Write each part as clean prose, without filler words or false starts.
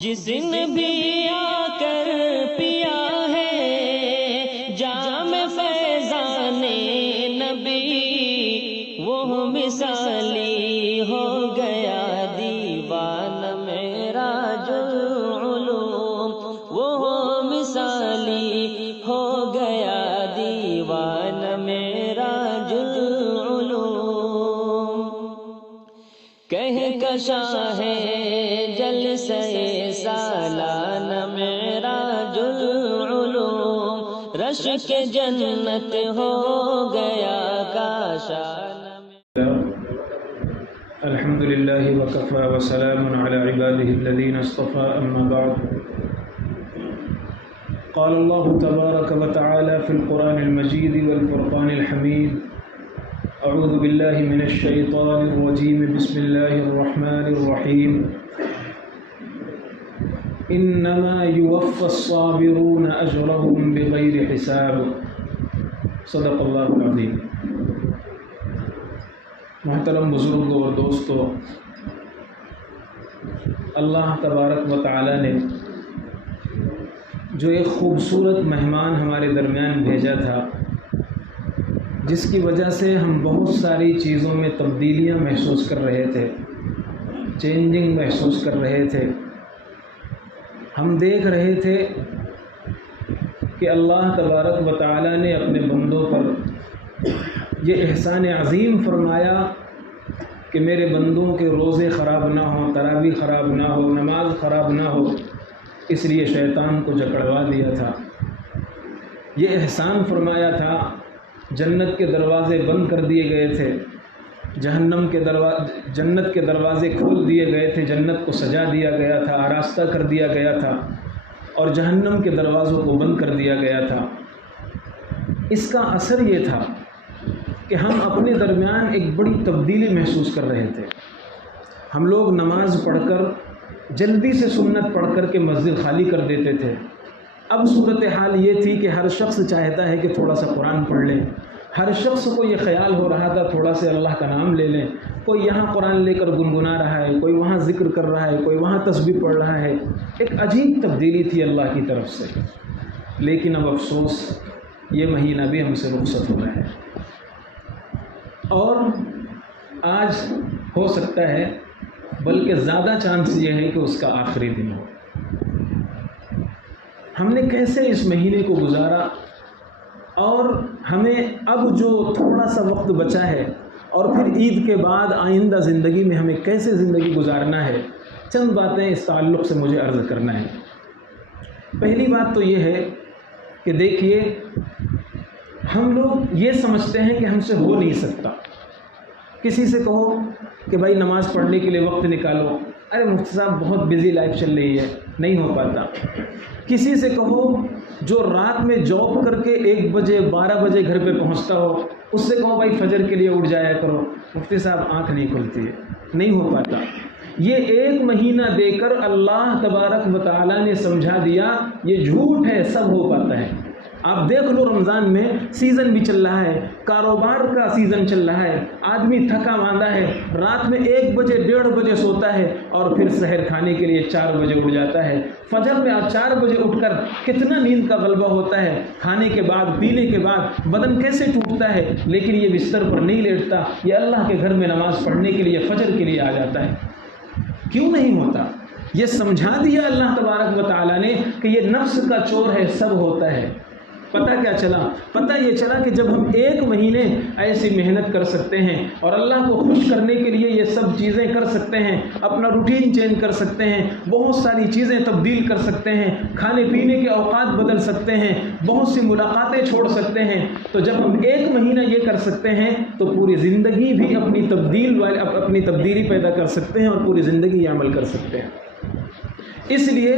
جس نے بھی آ کر پیا ہے جام فیضان نبی، وہ مثالی ہو گیا دیوان معراج العلوم، وہ مثالی ہو گیا دیوان معراج العلوم۔ کہکشاں ہے جلسہ سالانہ معراج العلوم، رشک جنت ہو گیا کاشانہ۔ الحمد للہ وکفى وسلام علی عباده الذین اصطفى، اما بعد، قال اللہ تبارک وتعالی فی القرآن المجید والفرقان الحمید، اعوذ باللہ من الشیطان الرجیم، بسم اللہ الرحمن الرحیم، انما یوفی الصابرون اجرهم بغیر حساب، صدق اللہ العظیم۔ محترم بزرگوں اور دوستو، اللہ تبارک و تعالی نے جو ایک خوبصورت مہمان ہمارے درمیان بھیجا تھا، جس کی وجہ سے ہم بہت ساری چیزوں میں تبدیلیاں محسوس کر رہے تھے، چینجنگ محسوس کر رہے تھے، ہم دیکھ رہے تھے کہ اللہ تبارک و تعالی نے اپنے بندوں پر یہ احسان عظیم فرمایا کہ میرے بندوں کے روزے خراب نہ ہوں، تراویح خراب نہ ہو، نماز خراب نہ ہو، اس لیے شیطان کو جکڑوا دیا تھا۔ یہ احسان فرمایا تھا، جنت کے دروازے بند کر دیے گئے تھے، جنت کے دروازے کھول دیے گئے تھے، جنت کو سجا دیا گیا تھا، آراستہ کر دیا گیا تھا، اور جہنم کے دروازوں کو بند کر دیا گیا تھا۔ اس کا اثر یہ تھا کہ ہم اپنے درمیان ایک بڑی تبدیلی محسوس کر رہے تھے۔ ہم لوگ نماز پڑھ کر جلدی سے سنت پڑھ کر کے مسجد خالی کر دیتے تھے۔ اب صورتحال یہ تھی کہ ہر شخص چاہتا ہے کہ تھوڑا سا قرآن پڑھ لے، ہر شخص کو یہ خیال ہو رہا تھا تھوڑا سے اللہ کا نام لے لیں، کوئی یہاں قرآن لے کر گنگنا رہا ہے، کوئی وہاں ذکر کر رہا ہے، کوئی وہاں تسبیح پڑھ رہا ہے۔ ایک عجیب تبدیلی تھی اللہ کی طرف سے، لیکن اب افسوس یہ مہینہ بھی ہم سے رخصت ہو رہا ہے، اور آج ہو سکتا ہے بلکہ زیادہ چانس یہ ہے کہ اس کا آخری دن ہو۔ ہم نے کیسے اس مہینے کو گزارا، اور ہمیں اب جو تھوڑا سا وقت بچا ہے اور پھر عید کے بعد آئندہ زندگی میں ہمیں کیسے زندگی گزارنا ہے، چند باتیں اس تعلق سے مجھے عرض کرنا ہے۔ پہلی بات تو یہ ہے کہ دیکھیے، ہم لوگ یہ سمجھتے ہیں کہ ہم سے ہو نہیں سکتا۔ کسی سے کہو کہ بھائی نماز پڑھنے کے لیے وقت نکالو، ارے مفتی صاحب بہت بزی لائف چل رہی ہے، نہیں ہو پاتا۔ کسی سے کہو جو رات میں جاب کر کے 1 بجے 12 بجے گھر پہ پہنچتا ہو، اس سے کہو بھائی فجر کے لیے اٹھ جایا کرو، مفتی صاحب آنکھ نہیں کھلتی ہے، نہیں ہو پاتا۔ یہ 1 مہینہ دے کر اللہ تبارک و تعالی نے سمجھا دیا یہ جھوٹ ہے، سب ہو پاتا ہے۔ آپ دیکھ لو، رمضان میں سیزن بھی چل رہا ہے، کاروبار کا سیزن چل رہا ہے، آدمی تھکا ماندہ ہے، رات میں 1 بجے 1:30 بجے سوتا ہے، اور پھر سحر کھانے کے لیے 4 بجے اٹھ جاتا ہے۔ فجر میں آپ 4 بجے اٹھ کر کتنا نیند کا غلبہ ہوتا ہے، کھانے کے بعد پینے کے بعد بدن کیسے ٹوٹتا ہے، لیکن یہ بستر پر نہیں لیٹتا، یہ اللہ کے گھر میں نماز پڑھنے کے لیے فجر کے لیے آ جاتا ہے۔ کیوں نہیں ہوتا؟ یہ سمجھا دیا اللہ تبارک و تعالیٰ نے کہ یہ نفس کا چور ہے، سب ہوتا ہے۔ پتہ کیا چلا؟ پتہ یہ چلا کہ جب ہم 1 مہینے ایسی محنت کر سکتے ہیں اور اللہ کو خوش کرنے کے لیے یہ سب چیزیں کر سکتے ہیں، اپنا روٹین چینج کر سکتے ہیں، بہت ساری چیزیں تبدیل کر سکتے ہیں، کھانے پینے کے اوقات بدل سکتے ہیں، بہت سی ملاقاتیں چھوڑ سکتے ہیں، تو جب ہم 1 مہینہ یہ کر سکتے ہیں تو پوری زندگی بھی اپنی تبدیلی پیدا کر سکتے ہیں، اور پوری زندگی یہ عمل کر سکتے ہیں۔ اس لیے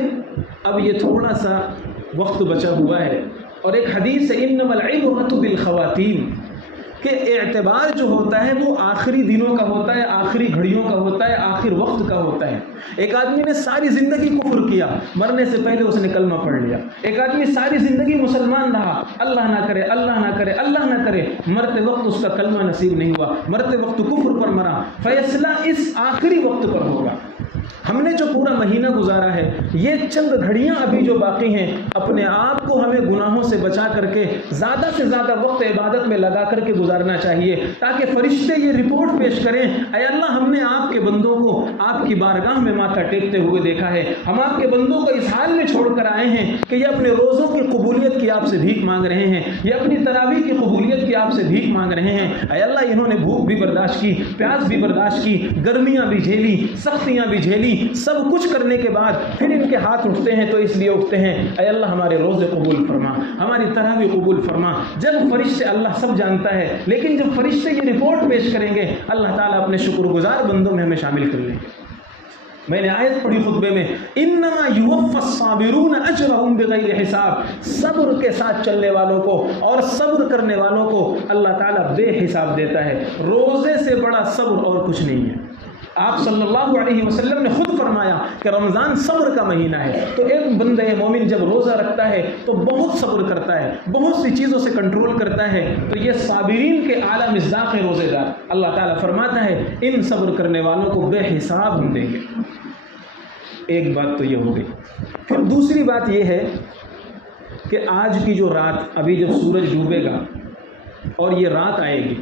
اب یہ تھوڑا سا وقت بچا ہوا ہے، اور ایک حدیث ہے انما العبرۃ بالخواتیم، کہ اعتبار جو ہوتا ہے وہ آخری دنوں کا ہوتا ہے، آخری گھڑیوں کا ہوتا ہے، آخر وقت کا ہوتا ہے۔ ایک آدمی نے ساری زندگی کفر کیا، مرنے سے پہلے اس نے کلمہ پڑھ لیا۔ ایک آدمی ساری زندگی مسلمان رہا، اللہ نہ کرے اللہ نہ کرے اللہ نہ کرے، مرتے وقت اس کا کلمہ نصیب نہیں ہوا، مرتے وقت کفر پر مرا، فیصلہ اس آخری وقت پر ہوگا۔ ہم نے جو پورا مہینہ گزارا ہے، یہ چند گھڑیاں ابھی جو باقی ہیں، اپنے آپ کو ہمیں گناہوں سے بچا کر کے زیادہ سے زیادہ وقت عبادت میں لگا کر کے گزارنا چاہیے، تاکہ فرشتے یہ رپورٹ پیش کریں، اے اللہ ہم نے آپ کے بندوں کو آپ کی بارگاہ میں ماتھا ٹیکتے ہوئے دیکھا ہے، ہم آپ کے بندوں کو اس حال میں چھوڑ کر آئے ہیں کہ یہ اپنے روزوں کی قبولیت کی آپ سے بھیک مانگ رہے ہیں، یہ اپنی تراویح کی قبولیت کی آپ سے بھیک مانگ رہے ہیں، اے اللہ انہوں نے بھوک بھی برداشت کی، پیاس بھی برداشت کی، گرمیاں بھی جھیلی، سختیاں بھی جھیلی، سب کچھ کرنے کے بعد پھر ان کے ہاتھ اٹھتے ہیں تو اس لیے اٹھتے ہیں، اے اللہ ہمارے روزے قبول فرما، ہماری تراویح قبول فرما۔ جب فرشتے، اللہ سب جانتا ہے، لیکن جب فرشتے یہ رپورٹ پیش کریں گے، اللہ تعالیٰ اپنے شکر گزار بندوں میں ہمیں شامل کر لیں گے۔ میں نے آیت پڑھی خطبے میں، انما یوفی الصابرون اجرهم بغیر حساب، صبر کے ساتھ چلنے والوں کو اور صبر کرنے والوں کو اللہ تعالیٰ بے حساب دیتا ہے۔ روزے سے بڑا صبر اور کچھ نہیں ہے۔ آپ صلی اللہ علیہ وسلم نے خود فرمایا کہ رمضان صبر کا مہینہ ہے، تو ایک بندہ مومن جب روزہ رکھتا ہے تو بہت صبر کرتا ہے، بہت سی چیزوں سے کنٹرول کرتا ہے، تو یہ صابرین کے اعلیٰ مصداق ہے روزے دار۔ اللہ تعالیٰ فرماتا ہے ان صبر کرنے والوں کو بے حساب ہم دیں گے۔ ایک بات تو یہ ہو گئی۔ پھر دوسری بات یہ ہے کہ آج کی جو رات، ابھی جب سورج ڈوبے گا اور یہ رات آئے گی،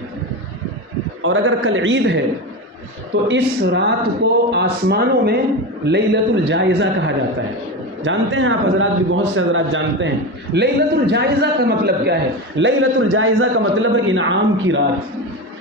اور اگر کل عید ہے تو اس رات کو آسمانوں میں لیلۃ الجائزہ کہا جاتا ہے۔ جانتے ہیں آپ حضرات بھی، بہت سے حضرات جانتے ہیں لیلۃ الجائزہ کا مطلب کیا ہے؟ لیلۃ الجائزہ کا مطلب ہے انعام کی رات،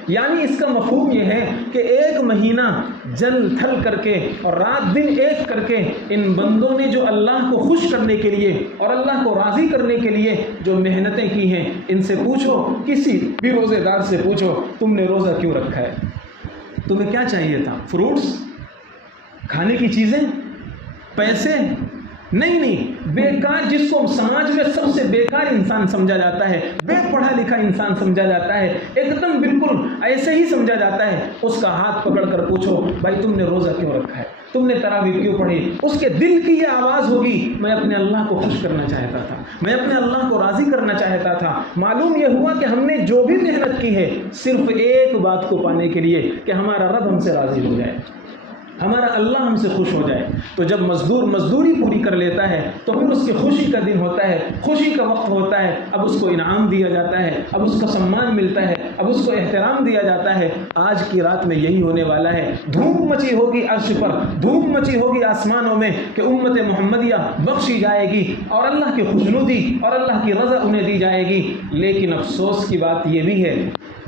یعنی اس کا مفہوم یہ ہے کہ ایک مہینہ جل تھل کر کے اور رات دن ایک کر کے ان بندوں نے جو اللہ کو خوش کرنے کے لیے اور اللہ کو راضی کرنے کے لیے جو محنتیں کی ہیں، ان سے پوچھو، کسی بھی روزے دار سے پوچھو تم نے روزہ کیوں رکھا ہے، تمہیں کیا چاہیے تھا؟ فروٹس، کھانے کی چیزیں، پیسے؟ نہیں، بیکار، جس کو سماج میں سب سے بیکار انسان سمجھا جاتا ہے، بے پڑھا لکھا انسان سمجھا جاتا ہے، ایک دم بالکل ایسے ہی سمجھا جاتا ہے، اس کا ہاتھ پکڑ کر پوچھو بھائی تم نے روزہ کیوں رکھا ہے، تم نے تراویح کیوں پڑھی؟ اس کے دل کی یہ آواز ہوگی میں اپنے اللہ کو خوش کرنا چاہتا تھا، میں اپنے اللہ کو راضی کرنا چاہتا تھا۔ معلوم یہ ہوا کہ ہم نے جو بھی محنت کی ہے صرف ایک بات کو پانے کے لیے کہ ہمارا رب ہم سے راضی ہو جائے، ہمارا اللہ ہم سے خوش ہو جائے۔ تو جب مزدور مزدوری پوری کر لیتا ہے تو پھر اس کی خوشی کا دن ہوتا ہے، خوشی کا وقت ہوتا ہے، اب اس کو انعام دیا جاتا ہے، اب اس کو سمان ملتا ہے، اب اس کو احترام دیا جاتا ہے۔ آج کی رات میں یہی ہونے والا ہے، دھوم مچی ہوگی عرش پر، دھوم مچی ہوگی آسمانوں میں کہ امت محمدیہ بخشی جائے گی اور اللہ کی خوشنودی اور اللہ کی رضا انہیں دی جائے گی۔ لیکن افسوس کی بات یہ بھی ہے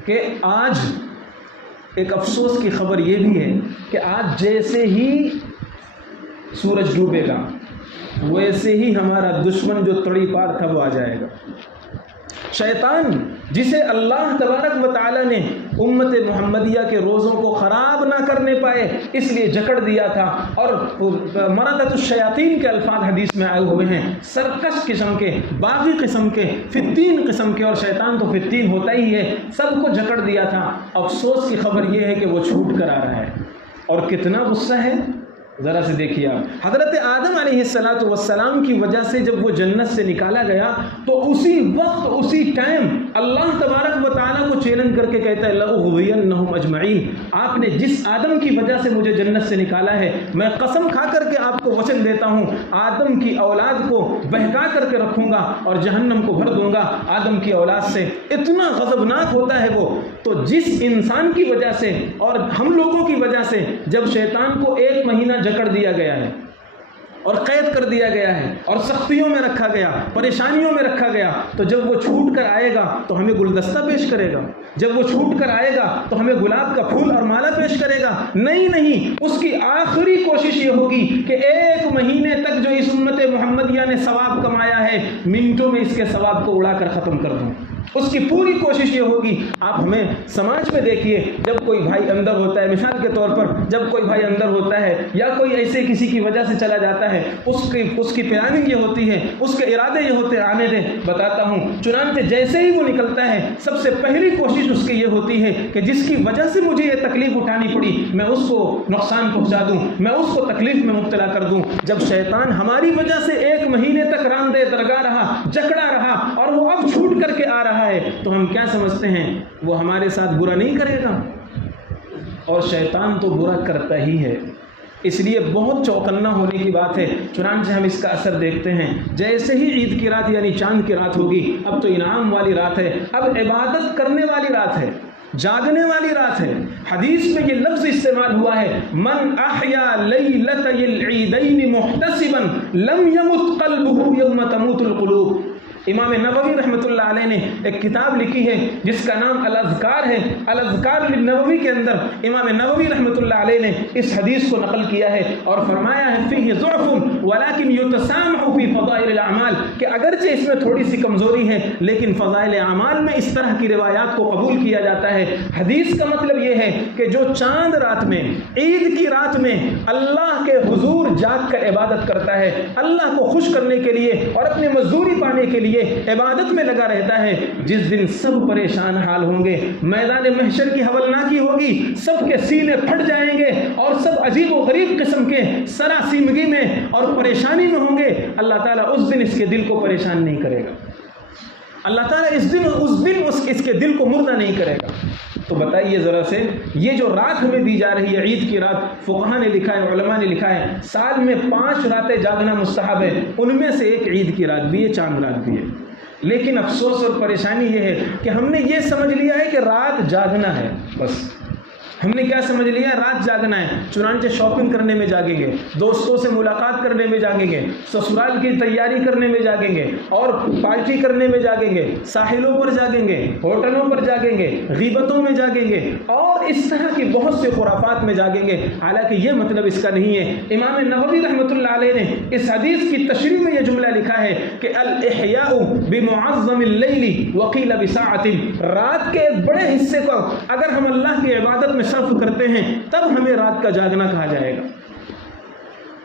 کہ آج ایک افسوس کی خبر یہ بھی ہے کہ آج جیسے ہی سورج ڈوبے گا ویسے ہی ہمارا دشمن جو تڑی پار تھا وہ آ جائے گا۔ شیطان جسے اللہ تبارک و تعالی نے امت محمدیہ کے روزوں کو خراب نہ کرنے پائے اس لیے جکڑ دیا تھا، اور مردۃ الشیاطین کے الفاظ حدیث میں آئے ہوئے ہیں، سرکش قسم کے، باغی قسم کے، فتین قسم کے، اور شیطان تو فتین ہوتا ہی ہے، سب کو جکڑ دیا تھا۔ افسوس کی خبر یہ ہے کہ وہ چھوٹ کر آ رہا ہے، اور کتنا غصہ ہے ذرا سے دیکھیے آپ۔ حضرت آدم علیہ السلام کی وجہ سے جب وہ جنت سے نکالا گیا تو اسی وقت اسی ٹائم اللہ تبارک و تعالیٰ کو چیلنج کر کے کہتا ہے لَأُغْوِيَنَّهُمْ أَجْمَعِينَ، آپ نے جس آدم کی وجہ سے مجھے جنت سے نکالا ہے، میں قسم کھا کر کے آپ کو وچن دیتا ہوں آدم کی اولاد کو بہکا کر کے رکھوں گا اور جہنم کو بھر دوں گا آدم کی اولاد سے۔ اتنا غضبناک ہوتا ہے وہ۔ تو جس انسان کی وجہ سے اور ہم لوگوں کی وجہ سے جب شیطان کو ایک مہینہ جکڑ دیا گیا ہے اور قید کر دیا گیا ہے اور سختیوں میں رکھا گیا، پریشانیوں میں رکھا گیا، تو جب وہ چھوٹ کر آئے گا تو ہمیں گلدستہ پیش کرے گا، جب وہ چھوٹ کر آئے گا تو ہمیں گلاب کا پھول اور مالا پیش کرے گا؟ نہیں، اس کی آخری کوشش یہ ہوگی کہ ایک مہینے تک جو اس امت محمدیہ نے ثواب کمایا ہے منٹوں میں اس کے ثواب کو اڑا کر ختم کر دوں۔ اس کی پوری کوشش یہ ہوگی۔ آپ ہمیں سماج میں دیکھیے، جب کوئی بھائی اندر ہوتا ہے، مثال کے طور پر جب کوئی بھائی اندر ہوتا ہے یا کوئی ایسے کسی کی وجہ سے چلا جاتا ہے، اس کی پلاننگ یہ ہوتی ہے، اس کے ارادے یہ ہوتے ہیں، آنے دیں بتاتا ہوں، چنانچہ جیسے ہی وہ نکلتا ہے سب سے پہلی کوشش اس کی یہ ہوتی ہے کہ جس کی وجہ سے مجھے یہ تکلیف اٹھانی پڑی میں اس کو نقصان پہنچا دوں، میں اس کو تکلیف میں مبتلا کر دوں۔ جب شیطان ہماری وجہ سے ایک مہینے تک راندے درگاہ رہا، جکڑا رہا، اور وہ اب چھوٹ کر کے آ رہا ہے، تو ہم کیا سمجھتے ہیں وہ ہمارے ساتھ برا نہیں کرے گا؟ اور شیطان تو برا کرتا ہی ہے، اس لیے بہت چوکنا ہونے کی بات ہے۔ چنانچہ ہم اس کا اثر دیکھتے ہیں، جیسے ہی عید کی رات یعنی چاند کی رات ہوگی، اب تو انعام والی رات ہے، اب عبادت کرنے والی رات ہے، جاگنے والی رات ہے۔ حدیث میں یہ لفظ استعمال ہوا ہے، من احیا لیلۃ العیدین محتسبا لم یمت قلبہ یوم تموت القلوب۔ امام نووی رحمۃ اللہ علیہ نے ایک کتاب لکھی ہے جس کا نام الاذکار ہے۔ الاذکار للنووی کے اندر امام نووی رحمۃ اللہ علیہ نے اس حدیث کو نقل کیا ہے اور فرمایا ہے فیہ ضعف ولکن یتسامح فی فضائل الاعمال، کہ اگرچہ اس میں تھوڑی سی کمزوری ہے لیکن فضائل اعمال میں اس طرح کی روایات کو قبول کیا جاتا ہے۔ حدیث کا مطلب یہ ہے کہ جو چاند رات میں، عید کی رات میں اللہ کے حضور جاگ کر عبادت کرتا ہے، اللہ کو خوش کرنے کے لیے اور اپنی مزدوری پانے کے لیے عبادت میں لگا رہتا ہے، جس دن سب پریشان حال ہوں گے، میدان محشر کی ہولناکی ہوگی، سب کے سینے پھٹ جائیں گے اور سب عجیب و غریب قسم کے سراسیمگی میں اور پریشانی میں ہوں گے، اللہ تعالیٰ اس دن اس کے دل کو پریشان نہیں کرے گا، اللہ تعالیٰ اس دن اس کے دل کو مردہ نہیں کرے گا۔ تو بتائیے ذرا سے، یہ جو رات ہمیں دی جا رہی ہے عید کی رات، فقہاء نے لکھا ہے، علماء نے لکھا ہے، سال میں 5 راتیں جاگنا مستحب ہے، ان میں سے ایک عید کی رات بھی ہے، چاند رات بھی ہے۔ لیکن افسوس اور پریشانی یہ ہے کہ ہم نے یہ سمجھ لیا ہے کہ رات جاگنا ہے، بس ہم نے کیا سمجھ لیا، رات جاگنا ہے، چنانچہ شاپنگ کرنے میں جاگیں گے، دوستوں سے ملاقات کرنے میں جاگیں گے، سسرال کی تیاری کرنے میں جاگیں گے، اور پارٹی کرنے میں جاگیں گے، ساحلوں پر جاگیں گے، ہوٹلوں پر جاگیں گے، غیبتوں میں جاگیں گے، اور اس طرح کی بہت سے خرافات میں جاگیں گے۔ حالانکہ یہ مطلب اس کا نہیں ہے۔ امام نووی رحمۃ اللہ علیہ نے اس حدیث کی تشریح میں یہ جملہ لکھا ہے کہ الاحیاء بمعظم اللیل وقیل بساعۃ، رات کے ایک بڑے حصے کو اگر ہم اللہ کی عبادت میں صرف کرتے ہیں تب ہمیں رات کا جاگنا کہا جائے گا۔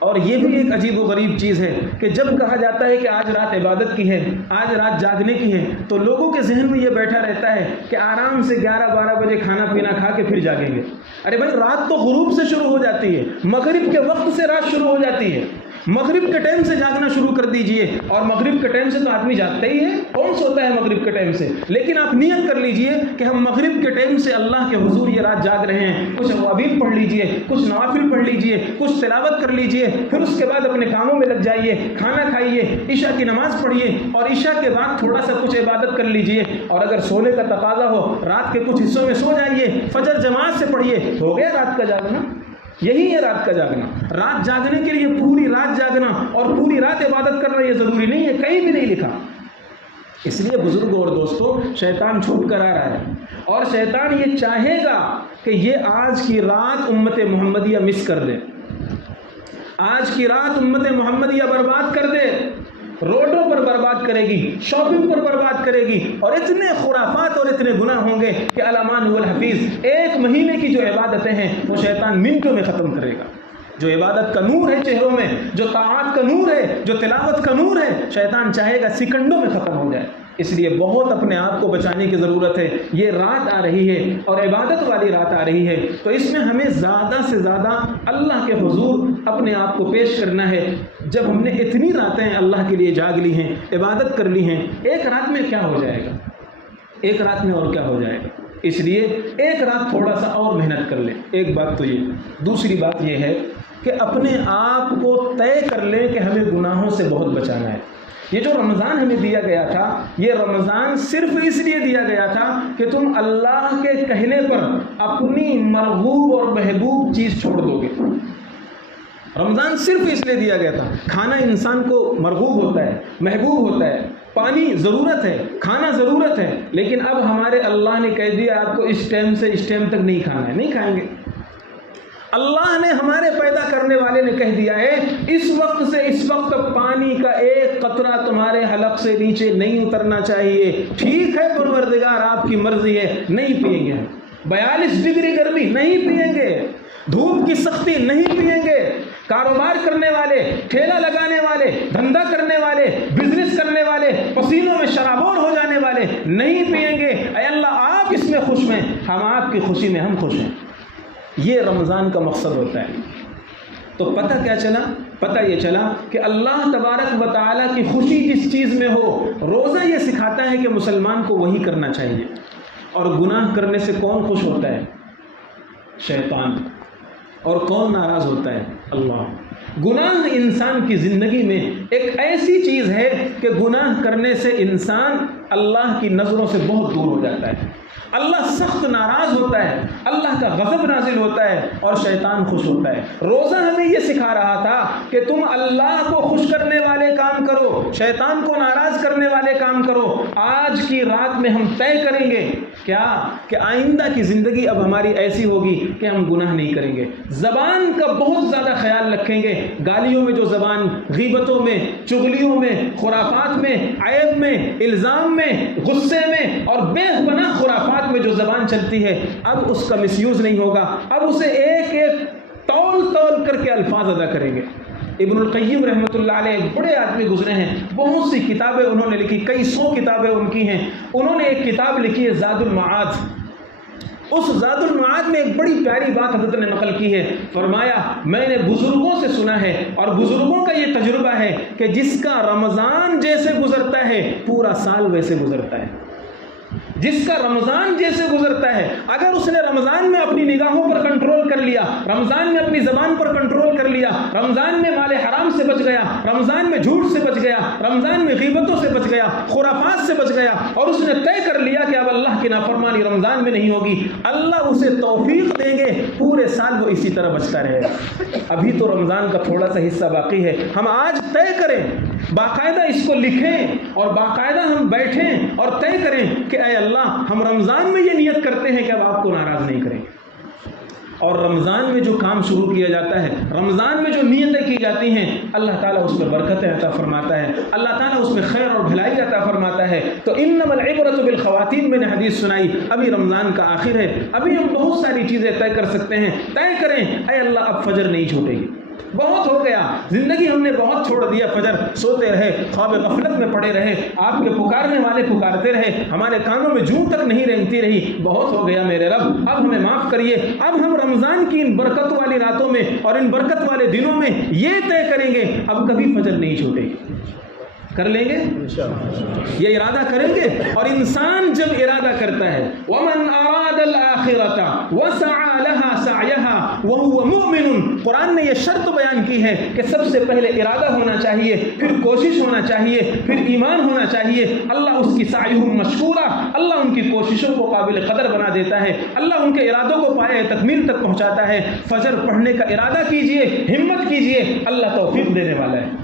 اور یہ بھی ایک عجیب و غریب چیز ہے کہ جب کہا جاتا ہے کہ آج رات عبادت کی ہے، آج رات جاگنے کی ہے، تو لوگوں کے ذہن میں یہ بیٹھا رہتا ہے کہ آرام سے 11-12 بجے کھانا پینا کھا کے پھر جاگیں گے۔ ارے بھائی، رات تو غروب سے شروع ہو جاتی ہے، مغرب کے وقت سے رات شروع ہو جاتی ہے، مغرب کے ٹائم سے جاگنا شروع کر دیجئے، اور مغرب کے ٹائم سے تو آدمی جاگتا ہی ہے، کون سوتا ہے مغرب کے ٹائم سے؟ لیکن آپ نیت کر لیجئے کہ ہم مغرب کے ٹائم سے اللہ کے حضور یہ رات جاگ رہے ہیں، کچھ اوابین پڑھ لیجئے، کچھ نوافل پڑھ لیجئے، کچھ تلاوت کر لیجئے، پھر اس کے بعد اپنے کاموں میں لگ جائیے، کھانا کھائیے، عشاء کی نماز پڑھیے، اور عشاء کے بعد تھوڑا سا کچھ عبادت کر لیجئے، اور اگر سونے کا تقاضا ہو رات کے کچھ حصوں میں سو جائیے، فجر جماعت سے پڑھیے، ہو گیا رات کا جاگنا۔ یہی ہے رات کا جاگنا۔ رات جاگنے کے لیے پوری رات جاگنا اور پوری رات عبادت کرنا یہ ضروری نہیں ہے، کہیں بھی نہیں لکھا۔ اس لیے بزرگوں اور دوستوں، شیطان چھوٹ کر آ رہا ہے، اور شیطان یہ چاہے گا کہ یہ آج کی رات امت محمدیہ مس کر دے، آج کی رات امت محمدیہ برباد کر دے، روڈوں پر برباد کرے گی، شاپنگ پر برباد کرے گی، اور اتنے خرافات اور اتنے گناہ ہوں گے کہ الامان هو الحفیظ، 1 مہینے کی جو عبادتیں ہیں وہ شیطان منٹوں میں ختم کرے گا۔ جو عبادت کا نور ہے چہروں میں، جو طاعات کا نور ہے، جو تلاوت کا نور ہے، شیطان چاہے گا سیکنڈوں میں ختم ہو جائے۔ اس لیے بہت اپنے آپ کو بچانے کی ضرورت ہے۔ یہ رات آ رہی ہے اور عبادت والی رات آ رہی ہے، تو اس میں ہمیں زیادہ سے زیادہ اللہ کے حضور اپنے آپ کو پیش کرنا ہے۔ جب ہم نے اتنی راتیں اللہ کے لیے جاگ لی ہیں، عبادت کر لی ہیں، ایک رات میں کیا ہو جائے گا؟ ایک رات میں اور کیا ہو جائے گا؟ اس لیے ایک رات تھوڑا سا اور محنت کر لیں۔ ایک بات تو یہ، دوسری بات یہ ہے کہ اپنے آپ کو طے کر لیں کہ ہمیں گناہوں سے بہت بچانا ہے۔ یہ جو رمضان ہمیں دیا گیا تھا، یہ رمضان صرف اس لیے دیا گیا تھا کہ تم اللہ کے کہنے پر اپنی مرغوب اور محبوب چیز چھوڑ دو گے۔ رمضان صرف اس لیے دیا گیا تھا۔ کھانا انسان کو مرغوب ہوتا ہے، محبوب ہوتا ہے، پانی ضرورت ہے، کھانا ضرورت ہے، لیکن اب ہمارے اللہ نے کہہ دیا آپ کو اس ٹائم سے اس ٹائم تک نہیں کھانا ہے، نہیں کھائیں گے۔ اللہ نے ہمارے پیدا کرنے والے نے کہہ دیا ہے اس وقت سے اس وقت تک پانی کا ایک قطرہ تمہارے حلق سے نیچے نہیں اترنا چاہیے۔ ٹھیک ہے پروردگار، آپ کی مرضی ہے، نہیں پیئیں گے۔ 42 ڈگری گرمی نہیں پیئیں گے، دھوپ کی سختی نہیں پیئیں گے۔ کاروبار کرنے والے، ٹھیلا لگانے والے، دھندا کرنے والے، بزنس کرنے والے، پسینوں میں شرابور ہو جانے والے نہیں پیئیں گے۔ اے اللہ، آپ اس میں خوش ہیں، ہم آپ کی خوشی میں ہم خوش ہیں۔ یہ رمضان کا مقصد ہوتا ہے۔ تو پتہ کیا چلا؟ پتہ یہ چلا کہ اللہ تبارک و تعالیٰ کی خوشی جس چیز میں ہو، روزہ یہ سکھاتا ہے کہ مسلمان کو وہی کرنا چاہیے۔ اور گناہ کرنے سے کون خوش ہوتا ہے؟ شیطان۔ اور کون ناراض ہوتا ہے؟ اللہ، گناہ انسان کی زندگی میں ایک ایسی چیز ہے کہ گناہ کرنے سے انسان اللہ کی نظروں سے بہت دور ہو جاتا ہے، اللہ سخت ناراض ہوتا ہے، اللہ کا غضب نازل ہوتا ہے اور شیطان خوش ہوتا ہے۔ روزہ ہمیں یہ سکھا رہا تھا کہ تم اللہ کو خوش کرنے والے کام کرو، شیطان کو ناراض کرنے والے کام کرو۔ آج کی رات میں ہم طے کریں گے کیا کہ آئندہ کی زندگی اب ہماری ایسی ہوگی کہ ہم گناہ نہیں کریں گے، زبان کا بہت زیادہ خیال رکھیں گے۔ گالیوں میں جو زبان، غیبتوں میں، چغلیوں میں، خرافات میں، عیب میں، الزام میں، غصے میں اور بے پناہ خرافات میں جو زبان چلتی ہے، اب اس کا مس یوز نہیں ہوگا، اب اسے ایک ایک تول کر کے الفاظ ادا کریں گے۔ ابن القیم رحمۃ اللہ علیہ ایک بڑے آدمی گزرے ہیں، بہت سی کتابیں انہوں نے لکھی، کئی 100 کتابیں ان کی ہیں۔ انہوں نے ایک کتاب لکھی ہے زاد المعاد۔ اس زاد المعاد میں ایک بڑی پیاری بات حضرت نے نقل کی ہے، فرمایا میں نے بزرگوں سے سنا ہے اور بزرگوں کا یہ تجربہ ہے کہ جس کا رمضان جیسے گزرتا ہے پورا سال ویسے گزرتا ہے، جس کا رمضان جیسے گزرتا ہے۔ اگر اس نے رمضان میں اپنی نگاہوں پر کنٹرول کر لیا، رمضان میں اپنی زبان پر کنٹرول کر لیا، رمضان میں مال حرام سے بچ گیا، رمضان میں جھوٹ سے بچ گیا، رمضان میں غیبتوں سے بچ گیا، خرافات سے بچ گیا، اور اس نے طے کر لیا کہ اب اللہ کی نافرمانی رمضان میں نہیں ہوگی، اللہ اسے توفیق دیں گے پورے سال وہ اسی طرح بچتا رہے گا۔ ابھی تو رمضان کا تھوڑا سا حصہ باقی ہے، ہم آج طے کریں، باقاعدہ اس کو لکھیں اور باقاعدہ ہم بیٹھیں اور طے کریں کہ اے اللہ ہم رمضان میں یہ نیت کرتے ہیں کہ اب آپ کو ناراض نہیں کریں گے۔ اور رمضان میں جو کام شروع کیا جاتا ہے، رمضان میں جو نیتیں کی جاتی ہیں، اللہ تعالیٰ اس میں برکتیں عطا فرماتا ہے، اللہ تعالیٰ اس میں خیر اور بھلائی عطا فرماتا ہے۔ تو انما العبرۃ بالخواتیم میں نے حدیث سنائی، ابھی رمضان کا آخر ہے، ابھی ہم بہت ساری چیزیں طے کر سکتے ہیں۔ طے کریں اے اللہ اب فجر نہیں چھوٹے گی، بہت ہو گیا، زندگی ہم نے بہت چھوڑ دیا، فجر سوتے رہے، خواب غفلت میں پڑے رہے، آپ کے پکارنے والے پکارتے رہے، ہمارے کانوں میں جوں تک نہیں رینگتی رہی، بہت ہو گیا میرے رب، اب ہمیں معاف کریے۔ اب ہم رمضان کی ان برکت والی راتوں میں اور ان برکت والے دنوں میں یہ طے کریں گے اب کبھی فجر نہیں چھوٹے گی۔ کر لیں گے یہ ارادہ کریں گے، اور انسان جب ارادہ کرتا ہے وَمَنْ أَرَادَ الْآخِرَةَ وَسَعَى لَهَا سَعْيَهَا وَهُوَ مُؤْمِنٌ، قرآن نے یہ شرط بیان کی ہے کہ سب سے پہلے ارادہ ہونا چاہیے، پھر کوشش ہونا چاہیے، پھر ایمان ہونا چاہیے۔ اللہ اس کی سعیہم مشکورہ، اللہ ان کی کوششوں کو قابل قدر بنا دیتا ہے، اللہ ان کے ارادوں کو پائے تکمیل تک پہنچاتا ہے۔ فجر پڑھنے کا ارادہ کیجئے، ہمت کیجئے، اللہ توفیق دینے والا ہے۔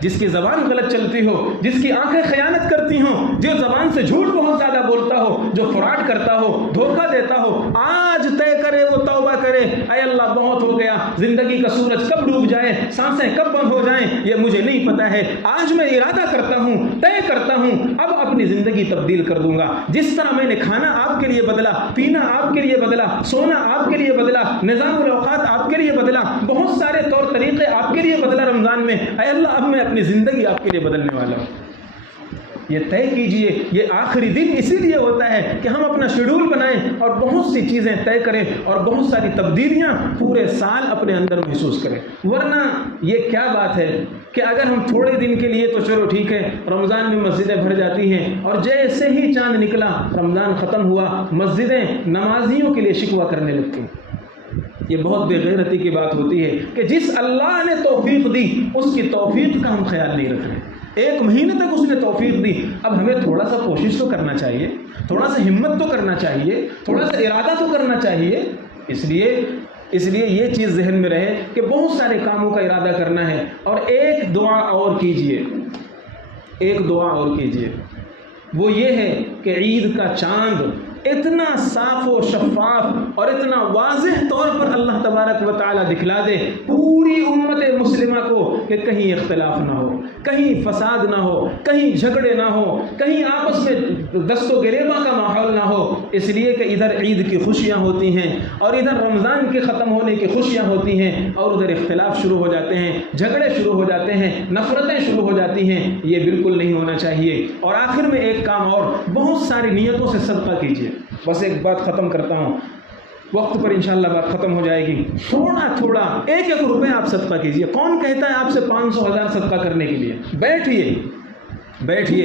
جس کی زبان غلط چلتی ہو، جس کی آنکھیں خیانت کرتی ہوں، جو زبان سے جھوٹ بہت زیادہ بولتا ہو، جو فراڈ کرتا ہو، دھوکہ دیتا ہو، آج طے کرے وہ توبہ کرے، اے اللہ بہت ہو گیا، زندگی کا سورج کب ڈوب جائے، سانسیں کب بند ہو جائیں یہ مجھے نہیں پتہ ہے، آج میں ارادہ کرتا ہوں، طے کرتا ہوں، اب اپنی زندگی تبدیل کر دوں گا۔ جس طرح میں نے کھانا آپ کے لیے بدلا، پینا آپ کے لیے بدلا، سونا آپ کے لیے بدلا، نظام الاوقات آپ کے لیے بدلا، بہت سارے طور طریقے آپ کے لیے بدلا رمضان میں، اے اللہ اب میں اپنی زندگی آپ کے لیے بدلنے والا ہوں۔ یہ طے کیجئے، یہ آخری دن اسی لیے ہوتا ہے کہ ہم اپنا شیڈول بنائیں اور بہت سی چیزیں طے کریں اور بہت ساری تبدیلیاں پورے سال اپنے اندر محسوس کریں۔ ورنہ یہ کیا بات ہے کہ اگر ہم تھوڑے دن کے لیے تو چلو ٹھیک ہے، رمضان میں مسجدیں بھر جاتی ہیں، اور جیسے ہی چاند نکلا رمضان ختم ہوا، مسجدیں نمازیوں کے لیے شکوہ کرنے لگتی ہیں۔ یہ بہت بے غیرتی کی بات ہوتی ہے کہ جس اللہ نے توفیق دی اس کی توفیق کا ہم خیال نہیں رکھ رہے۔ ایک مہینے تک اس نے توفیق دی، اب ہمیں تھوڑا سا کوشش تو کرنا چاہیے، تھوڑا سا ہمت تو کرنا چاہیے، تھوڑا سا ارادہ تو کرنا چاہیے۔ اس لیے یہ چیز ذہن میں رہے کہ بہت سارے کاموں کا ارادہ کرنا ہے، اور ایک دعا اور کیجئے، ایک دعا اور کیجئے، وہ یہ ہے کہ عید کا چاند اتنا صاف و شفاف اور اتنا واضح طور پر اللہ تبارک و تعالی دکھلا دے پوری امت مسلمہ کو کہ کہیں اختلاف نہ ہو، کہیں فساد نہ ہو، کہیں جھگڑے نہ ہو، کہیں آپس میں دست و گریباں کا ماحول نہ ہو۔ اس لیے کہ ادھر عید کی خوشیاں ہوتی ہیں اور ادھر رمضان کے ختم ہونے کی خوشیاں ہوتی ہیں، اور ادھر اختلاف شروع ہو جاتے ہیں، جھگڑے شروع ہو جاتے ہیں، نفرتیں شروع ہو جاتی ہیں۔ یہ بالکل نہیں ہونا چاہیے۔ اور آخر میں ایک کام اور، بہت ساری نیتوں سے صدقہ کیجیے۔ بس ایک بات ختم کرتا ہوں، وقت پر انشاءاللہ بات ختم ہو جائے گی۔ تھوڑا تھوڑا 1-1 روپے آپ صدقہ کیجئے۔ کون کہتا ہے آپ سے 500 1000 صدقہ کرنے کے لیے؟ بیٹھیے بیٹھیے